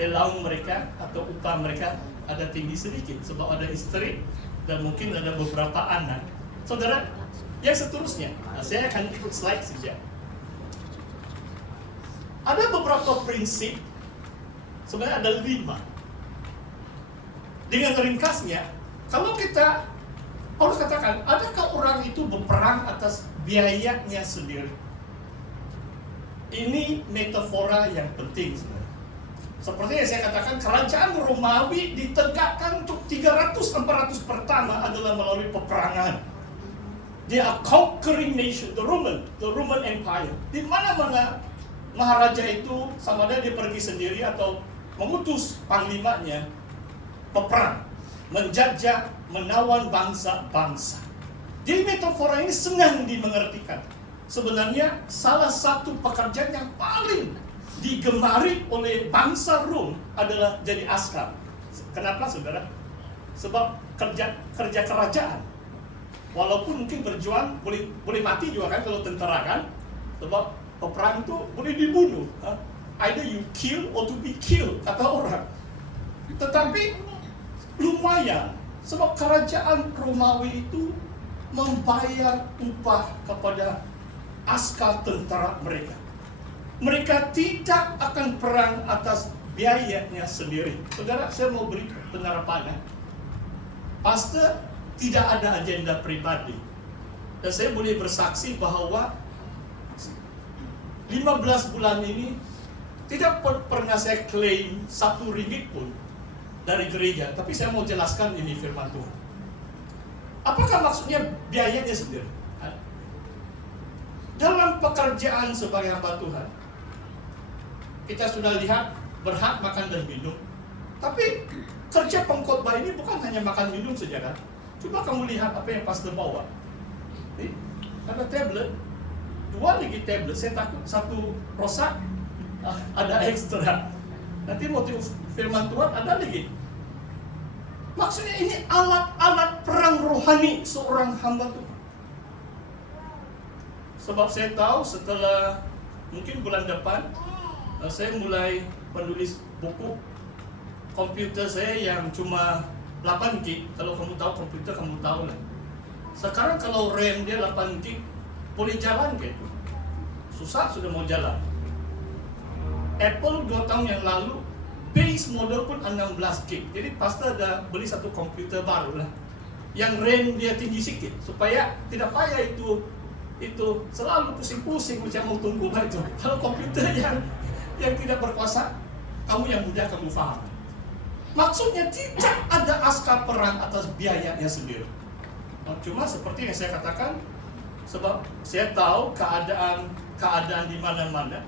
allowance mereka atau upah mereka ada tinggi sedikit sebab ada istri dan mungkin ada beberapa anak. Saudara, yang seterusnya, saya akan ikut slide saja. Ada beberapa prinsip, sebenarnya ada 5. Dengan ringkasnya, kalau kita harus katakan, adakah orang itu berperang atas biayanya sendiri? Ini metafora yang penting sebenarnya. Seperti yang saya katakan, kerajaan Romawi ditegakkan untuk 300-400 pertama adalah melalui peperangan. They are conquering nation, the Roman Empire. Di mana-mana maharaja itu sama dia pergi sendiri atau mengutus panglimanya peperang, menjajah, menawan bangsa-bangsa. Jadi metafora ini senang dimengertikan. Sebenarnya salah satu pekerjaan yang paling digemari oleh bangsa Rom adalah jadi askar. Kenapa saudara? Sebab kerja kerajaan. Walaupun mungkin berjuang boleh mati juga kan kalau tentara kan. Sebab peperang itu boleh dibunuh. Either you kill or to be killed, kata orang. Tetapi lumayan sebab kerajaan Romawi itu membayar upah kepada askar tentara mereka. Mereka tidak akan perang atas biayanya sendiri. Saudara, saya mau beri penerapannya. Pastor tidak ada agenda pribadi. Dan saya boleh bersaksi bahwa 15 bulan ini tidak pernah saya klaim 1 ringgit pun dari gereja. Tapi saya mau jelaskan ini firman Tuhan. Apakah maksudnya biayanya sendiri? Dalam pekerjaan sebagai hamba Tuhan, kita sudah lihat berhak makan dan minum. Tapi kerja pengkhotbah ini bukan hanya makan minum saja kan? Coba kamu lihat apa yang pastor bawa. Ada tablet, 2 lagi tablet. Saya takut 1 rosak, ada ekstra. Nanti motif firman Tuhan ada lagi. Maksudnya ini alat-alat perang rohani seorang hamba Tuhan. Sebab saya tahu setelah mungkin bulan depan saya mulai menulis buku. Komputer saya yang cuma 8 gig. Kalau kamu tahu komputer, kamu tahu lah. Sekarang kalau RAM dia 8 gig, boleh jalan gitu. Susah sudah mau jalan. Apple 2 tahun yang lalu base model pun 16 gig. Jadi pasti ada beli 1 komputer baru lah, yang RAM dia tinggi sedikit supaya tidak payah itu selalu pusing-pusing macam mau tunggu lah itu. Kalau komputer yang tidak berkuasa, kamu yang muda kamu faham. Maksudnya tidak ada askar perang atas biayanya sendiri. Cuma seperti yang saya katakan, sebab saya tahu keadaan di mana-mana.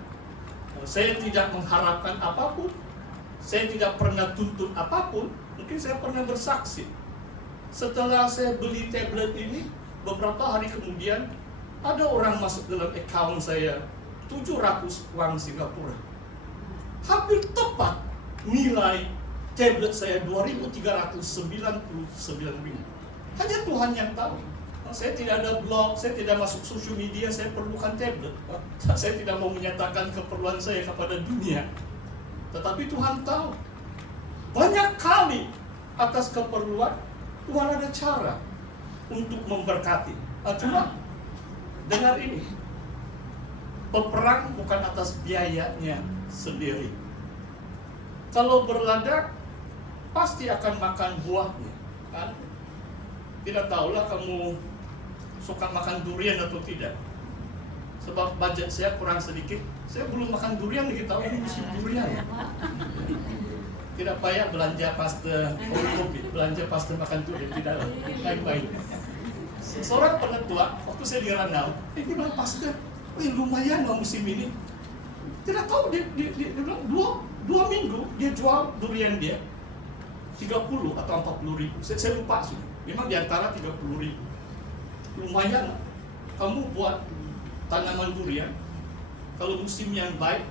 Saya tidak mengharapkan apapun. Saya tidak pernah tuntut apapun. Mungkin saya pernah bersaksi. Setelah saya beli tablet ini, beberapa hari kemudian ada orang masuk dalam account saya 700 wang Singapura. Hampir tepat nilai tablet saya 2.399.000. Hanya Tuhan yang tahu. Saya tidak ada blog, saya tidak masuk social media, saya perlukan tablet. Saya tidak mau menyatakan keperluan saya kepada dunia. Tetapi Tuhan tahu. Banyak kali atas keperluan Tuhan ada cara untuk memberkati. Cuma dengar ini, peperang bukan atas biayanya sendiri. Kalau berladang, pasti akan makan buahnya, kan? Tidak tahulah kamu suka makan durian atau tidak. Sebab budget saya kurang sedikit, saya belum makan durian lagi, tahu musim durian. Tidak payah belanja pasta kopi, belanja pasta makan durian, tidak baik-baik. Seorang penetua, waktu saya di Ranau, dia bilang, pastor, lumayan lah musim ini. Tidak tahu, dia bilang 2 minggu dia jual durian dia 30 atau 40 ribu. Saya lupa sudah. Memang di antara 30 ribu. Lumayan lah. Kamu buat tanaman durian, kalau musim yang baik,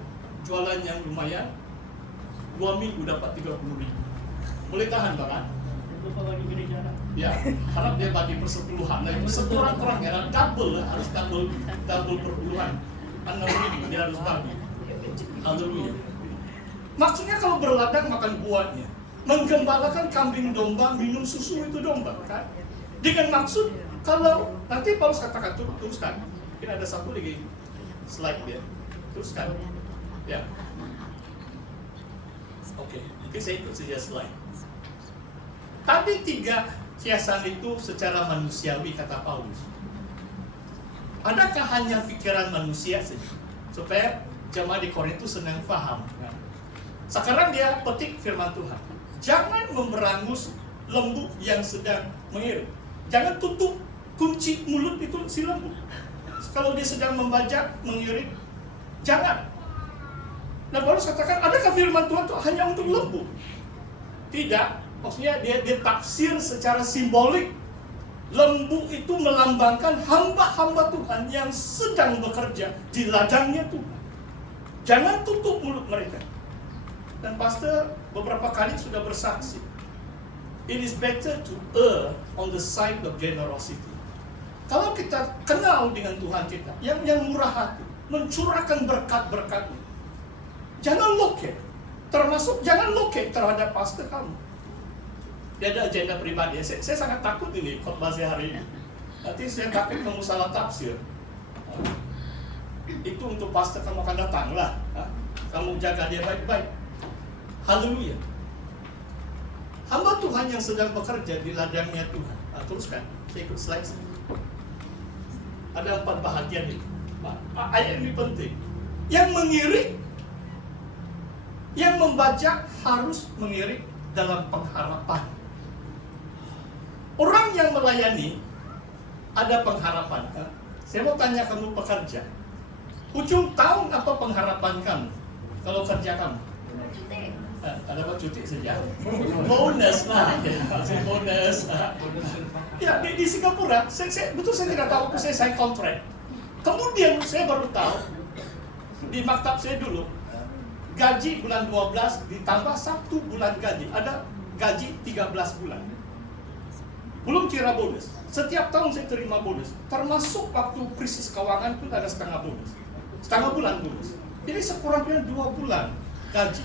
jualan yang lumayan, 2 minggu dapat 30 ribu. Boleh tahan kan? Lupa bagi gereja. Ya, harap dia bagi persepuluhan. Nah, itu sekurang-kurang ya, double lah, harus double perpuluhan. 6 ribu dia harus bagi. Haleluya. Maksudnya kalau berladang makan buahnya, menggembalakan kambing domba, minum susu itu domba, kan? Dengan maksud kalau nanti Paulus katakan teruskan. Mungkin ada satu lagi slide dia. Teruskan. Ya. Oke, mungkin saya ikut saja slide. Tadi 3 kiasan itu secara manusiawi kata Paulus. Adakah hanya pikiran manusia saja? Supaya jemaat di Korintus senang paham. Sekarang dia petik firman Tuhan. Jangan memberangus lembu yang sedang mengirit. Jangan tutup kunci mulut itu si lembu. Kalau dia sedang membajak, mengirit, jangan. Nah, Paulus katakan, adakah firman Tuhan itu hanya untuk lembu? Tidak. Maksudnya dia tafsir secara simbolik. Lembu itu melambangkan hamba-hamba Tuhan yang sedang bekerja di ladangnya Tuhan. Jangan tutup mulut mereka. Dan pastor beberapa kali sudah bersaksi. It is better to err on the side of generosity. Kalau kita kenal dengan Tuhan kita, yang murah hati, mencurahkan berkat-berkat, jangan loket. Termasuk jangan loket terhadap pastor kamu. Dia ada agenda pribadi. Saya sangat takut ini khotbah saya hari ini. Nanti saya takut kamu salah tafsir. Itu untuk pastor kamu akan datang lah. Kamu jaga dia baik-baik. Haleluya. Hamba Tuhan yang sedang bekerja di ladangnya Tuhan. Teruskan. Saya ikut slide. Ada 4 bahagian itu. Ayat ini penting. Yang mengirik, yang membajak harus mengirik dalam pengharapan. Orang yang melayani ada pengharapan. Saya mau tanya kamu pekerja. Ujung tahun apa pengharapan kamu? Kalau kerja kamu? Ada apa cuti saja? Bonus lah. Bonus. Ya di Singapura, saya tidak tahu, saya kontrak. Kemudian saya baru tahu di maktab saya dulu, gaji bulan 12 ditambah 1 bulan gaji. Ada gaji 13 bulan. Belum kira bonus. Setiap tahun saya terima bonus. Termasuk waktu krisis keuangan pun ada setengah bonus. Setengah bulan bonus. Jadi sekurang-kurangnya 2 bulan gaji.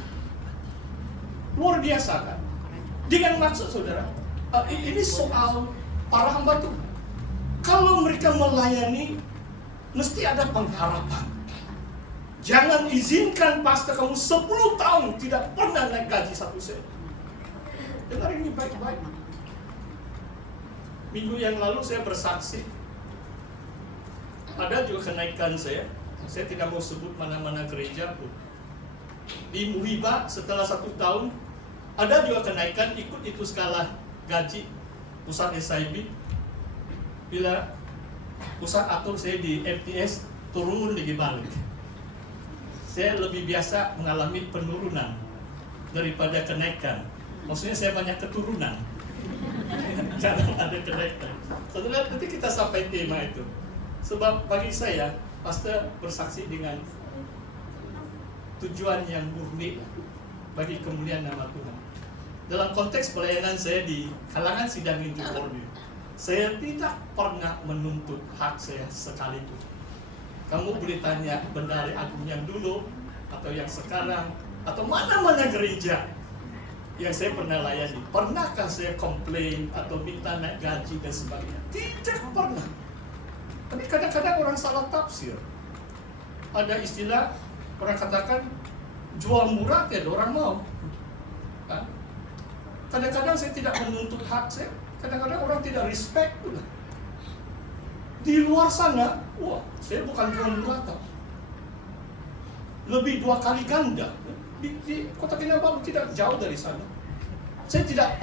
Luar biasa kan? Dengan maksud saudara, ini soal para hamba Tuhan. Kalau mereka melayani, mesti ada pengharapan. Jangan izinkan pastor kamu 10 tahun tidak pernah naik gaji 1 sen. Dengar ini baik-baik. Minggu yang lalu saya bersaksi. Ada juga kenaikan saya. Saya tidak mau sebut mana-mana gereja pun. Di Muhibah setelah 1 tahun ada juga kenaikan, ikut itu skala gaji pusat SIB. Bila pusat atur saya di MTS turun lagi balik. Saya lebih biasa mengalami penurunan daripada kenaikan. Maksudnya saya banyak keturunan. Jangan ada kenaikan. Setelah nanti kita sampai tema itu. Sebab bagi saya, pastor bersaksi dengan tujuan yang murni bagi kemuliaan nama Tuhan. Dalam konteks pelayanan saya di kalangan sidang Injil Polri, saya tidak pernah menuntut hak saya sekalipun. Kamu boleh tanya Bendahara Agung yang dulu, atau yang sekarang, atau mana-mana gereja yang saya pernah layani. Pernahkah saya komplain atau minta naik gaji dan sebagainya? Tidak pernah. Tapi kadang-kadang orang salah tafsir. Ada istilah, orang katakan, jual murah tiada orang mau. Kadang-kadang saya tidak menuntut hak saya. Kadang-kadang orang tidak respect pula. Di luar sana, wah, saya bukan jual murah tak. Lebih 2 kali ganda. Di Kota Kinabalu tidak jauh dari sana. Saya tidak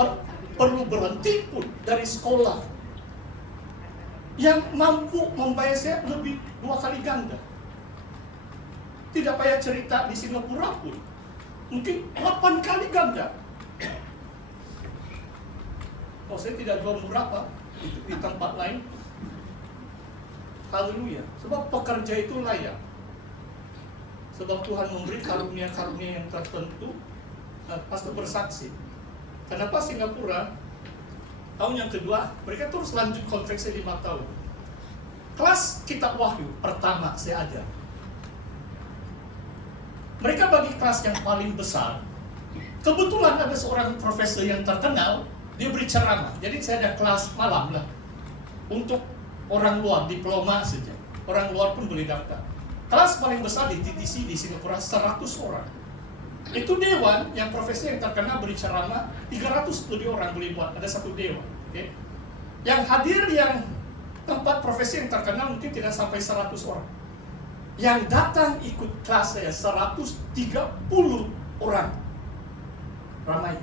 perlu berhenti pun dari sekolah. Yang mampu membayar saya lebih 2 kali ganda. Tidak payah cerita di Singapura pun. Mungkin 8 kali ganda. Oh, saya tidak jual murah Pak. Itu di tempat lain. Haleluya. Sebab pekerja itu layak. Sebab Tuhan memberi karunia-karunia yang tertentu. Pastor bersaksi. Kenapa Singapura tahun yang kedua mereka terus lanjut kontrak saya 5 tahun. Kelas Kitab Wahyu pertama saya ajar. Mereka bagi kelas yang paling besar. Kebetulan ada seorang profesor yang terkenal, dia beri ceramah. Jadi saya ada kelas malam lah untuk orang luar, diploma saja. Orang luar pun boleh daftar. Kelas paling besar di TTC di Singapura 100 orang. Itu dewan yang profesor yang terkenal beri ceramah, 300 lebih orang boleh buat, ada satu dewan. Okay? Yang hadir yang tempat profesor yang terkenal mungkin tidak sampai 100 orang. Yang datang ikut kelas saya 130 orang. Ramai.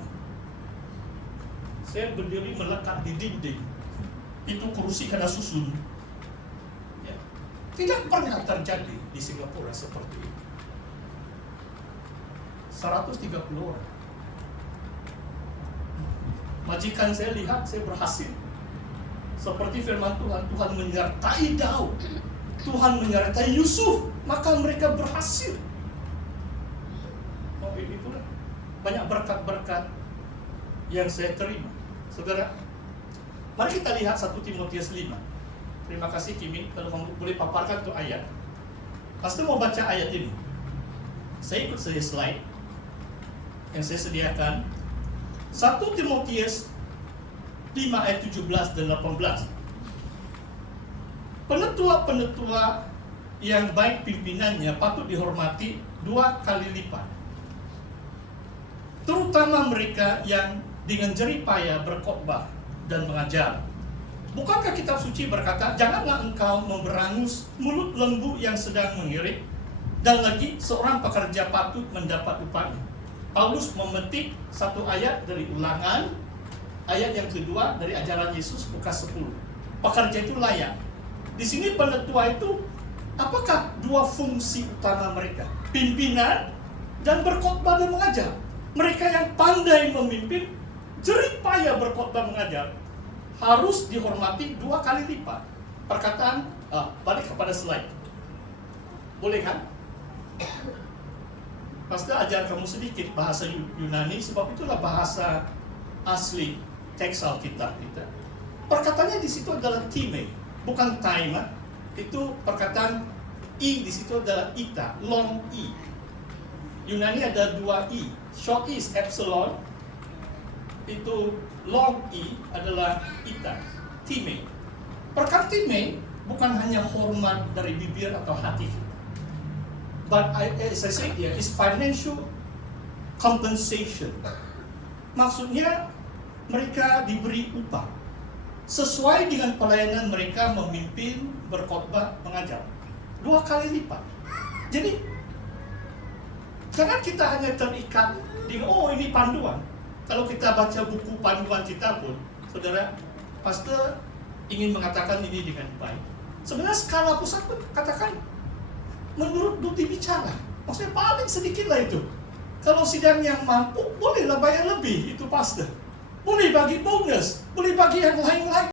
Saya berdiri melekat di dinding. Itu kursi kena susun. Ya. Tidak pernah terjadi di Singapura seperti itu. 130 orang. Majikan saya lihat saya berhasil. Seperti firman Tuhan, Tuhan menyertai Daud, Tuhan menyertai Yusuf, maka mereka berhasil. Oh, itulah banyak berkat-berkat yang saya terima. Saudara, mari kita lihat 1 Timotius 5. Terima kasih Kimi, kalau kamu boleh paparkan tuh ayat. Pastor mau baca ayat ini. Saya ikut saja slide yang saya sediakan. 1 Timotius 5 ayat 17 dan 18. Penetua-penetua yang baik pimpinannya patut dihormati 2 kali lipat. Terutama mereka yang dengan jerih payah berkhotbah dan mengajar. Bukankah kitab suci berkata, janganlah engkau memberangus mulut lembu yang sedang mengirit, dan lagi seorang pekerja patut mendapat upahnya. Paulus memetik satu ayat dari Ulangan, ayat yang kedua dari ajaran Yesus Lukas 10. Pekerja itu layak. Di sini penetua itu, apakah 2 fungsi utama mereka? Pimpinan dan berkhotbah dan mengajar. Mereka yang pandai memimpin, jerih payah berkhotbah mengajar, harus dihormati 2 kali lipat. Perkataan, balik kepada slide. Boleh kan? Pastor ajar kamu sedikit bahasa Yunani, sebab itulah bahasa asli teks Alkitab kita. Perkataannya di situ adalah time, bukan time. Itu perkataan i di situ adalah ita, long i. Yunani ada 2 i. Short i is epsilon. Itu long i adalah ita, time. Perkataan time bukan hanya hormat dari bibir atau hati. But as I said here, is financial compensation. Maksudnya mereka diberi upah sesuai dengan pelayanan mereka memimpin, berkhotbah, mengajar. 2 kali lipat. Jadi jangan kita hanya terikat dengan ini panduan. Kalau kita baca buku panduan kita pun, saudara, pastor ingin mengatakan ini dengan baik. Sebenarnya skala pusat pun katakan menurut bukti bicara. Maksudnya paling sedikit lah itu. Kalau sidang yang mampu, bolehlah bayar lebih, itu pastor. Boleh bagi bonus, boleh bagi yang lain-lain.